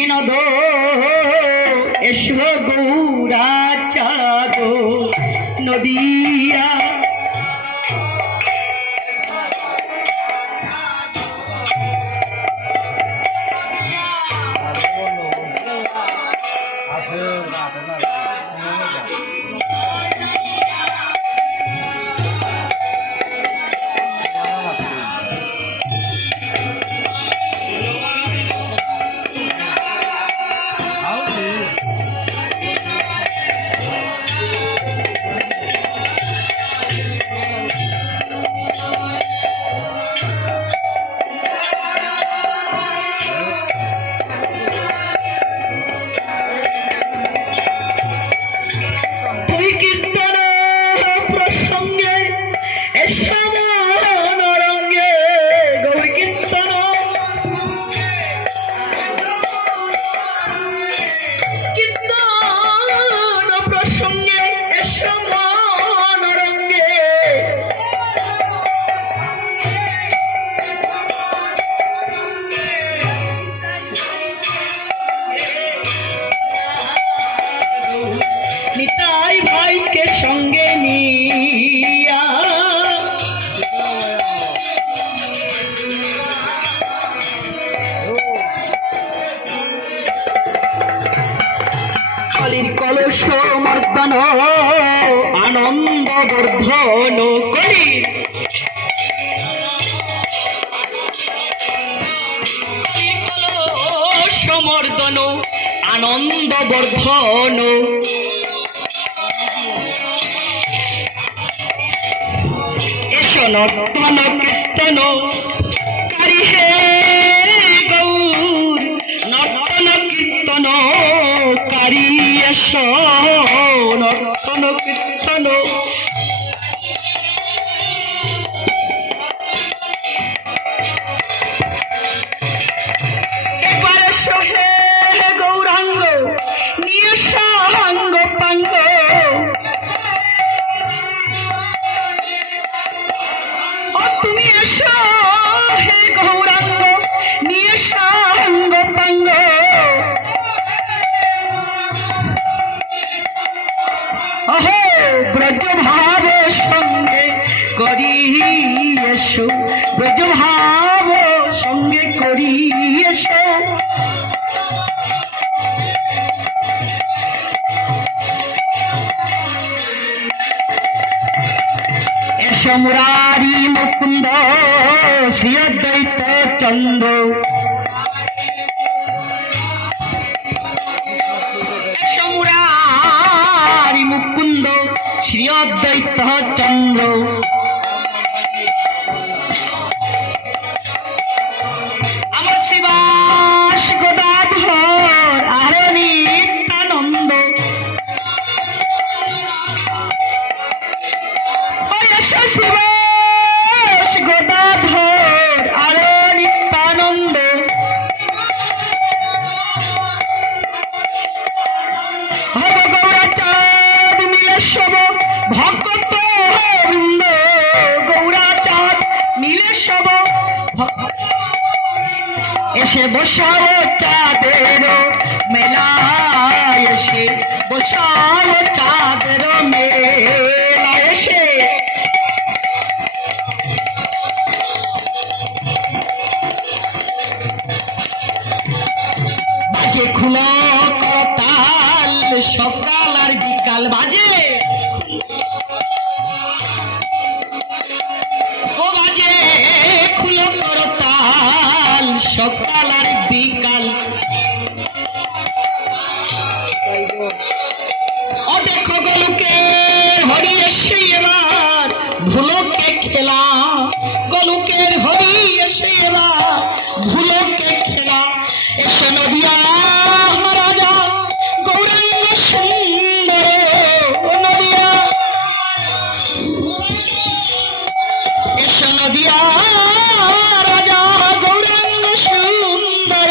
বিনোদ এসো গৌরা চাঁদ নদিয়া। কলস মর্দন আনন্দ বর্ধন করি কলস মর্দন আনন্দ বর্ধন এসো নর্তন কীর্তন কারি হে গৌর নর্তন কীর্তন কারি এসো নর্তন কীর্তন এবার এসো হে গৌরাঙ্গ নিয়ে সাঙ্গ পাঙ্গ ও তুমি এসো হে গৌরাঙ্গ নিয়ে সাঙ্গ পাঙ্গ ব্রজ ভাব সঙ্গে করি এসো ব্রজ ভাব সঙ্গে করি এসো এসো মুরারি মুকুন্দ শ্রী অদ্বৈত চন্দ্র মুকুন্দ শ্রী অদ্বৈত চন্দ্র আমার শিবাস গদাধর আর নিত্যানন্দ শিবাস গদাধর আর নিত্যানন্দ সব ভক্ত বৃন্দ গৌরাচাঁদ মিলে সব এসে বসাও চাঁদের মেলা এসে বসাও চাঁদের মেলা এসে বাজে খুলো করতাল সকাল আর বিকাল বাজে সকাল আর বিকাল ও দেখো গলুকে হরি এসে এবার ভুলোকে খেলা গলুকের হরি এসে এবার ভুলোকে খেলা এসে নদিয়া রাজা গৌরাঙ্গ সুন্দর ও নদিয়া এসে নদিয়া রাজা গৌরাঙ্গ সুন্দর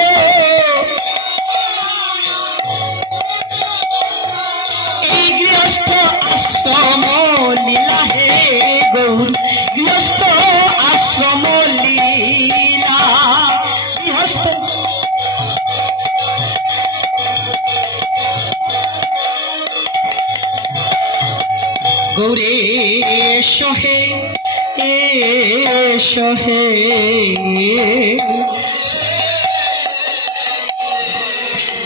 এই গৃহস্থ আশ্রম লীলা হে গৌর গৃহস্থ আশ্রম লীলা গৃহস্থ গৌরে সহে সহে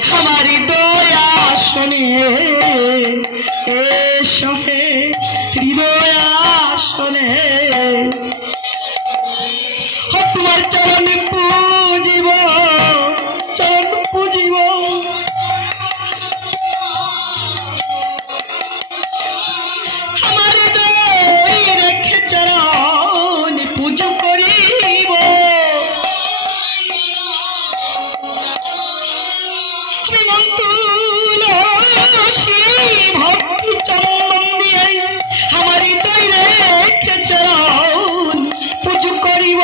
हमारी दया सुने सहे हृदया सुने तुम्हार चरण पूजिब चरण पूजिब हमारे दई रेखे चरण पूजो करिब भक्ति चंदन दिए हमारी दई रेखे चरण पूजो करिब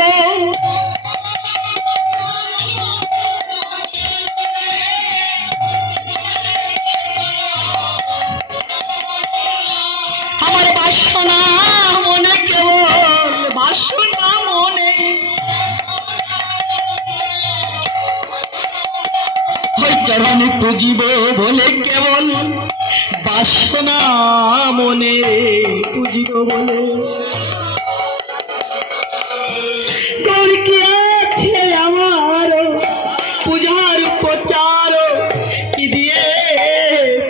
हमारे बासना मने केवल बासना मने चरण पूजिब बोले केवल बासना मने पूजिब बोले गौर की আছে আমার পূজার প্রচার কি দিয়ে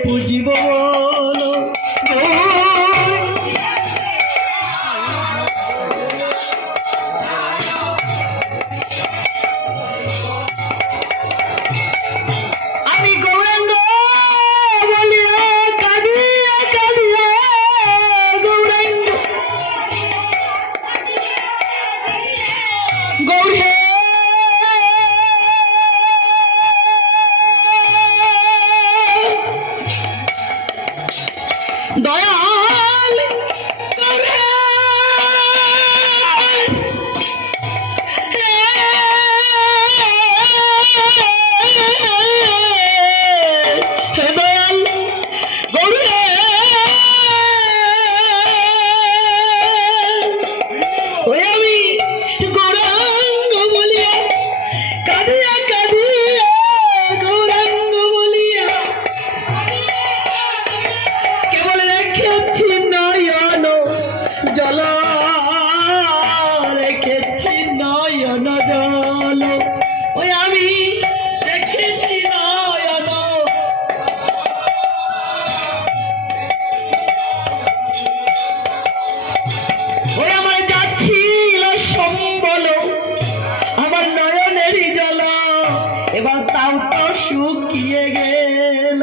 पूजिब बोलो दयाल गौरांग बोलिया कादिया कादिया गौरांग बोलिया केवल রেখেছি নয়ন জল রেখেছি নয়ন জল ওই আমি রেখেছি নয়ন ওই আমার যাচ্ছিল সম্বল আমার নয়নেরই জল এবার তাও তো শুকিয়ে গেল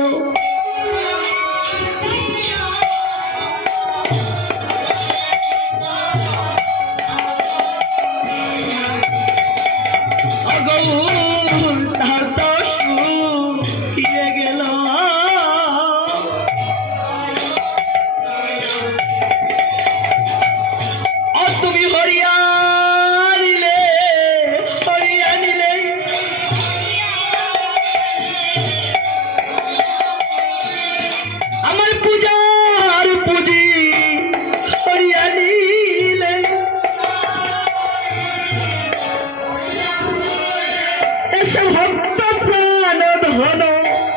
ভক্ত প্রাণ ধন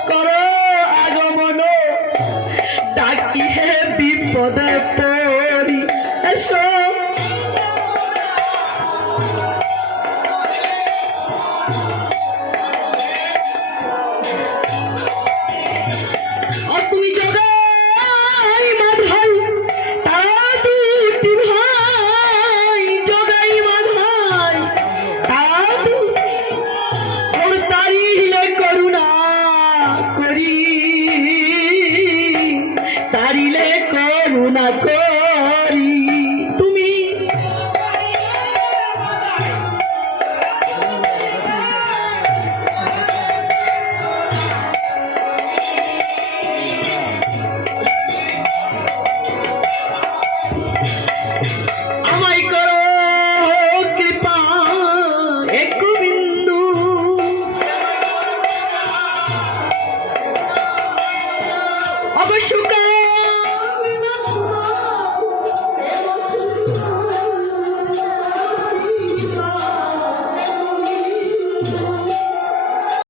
কর আগমন ডাকি হে বিপদে পড়ি এসো তুমি জগাই মাধাই তারা দুটি ভাই জগাই মাধাই তারা তারিলে করুণা করি তারিলে করুণা করি